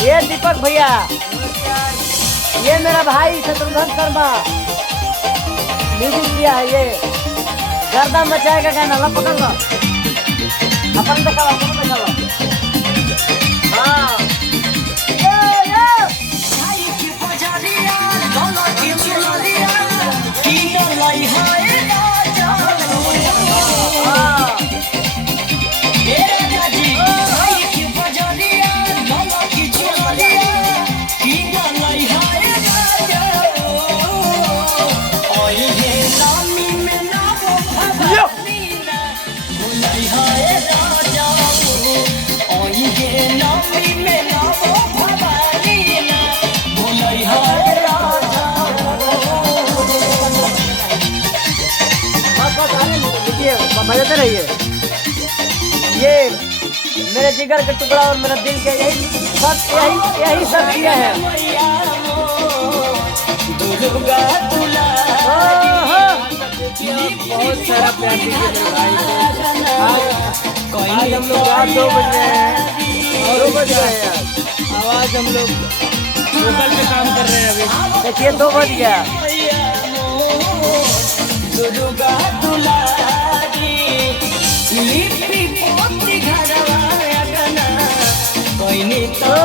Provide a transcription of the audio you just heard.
ये दीपक भैया, ये मेरा भाई शत्रुघ्न शर्मा म्यूजिक किया है। ये गर्दा मचाएगा गाना, ला पकड़ लो, अपन देखा लो। हाँ बजाते रहिए। ये मेरे जिगर का टुकड़ा और मेरा दिल के यही सब किया है। बहुत सारा प्यार दीजिए भाई को। आज हम लोग रात 2 बज रहे हैं और 2 बज गए हैं। आवाज हम लोग वोकल पे काम कर रहे हैं अभी। देखिए 2 बज गया। लिपि पोती घरवा कोई नहीं तो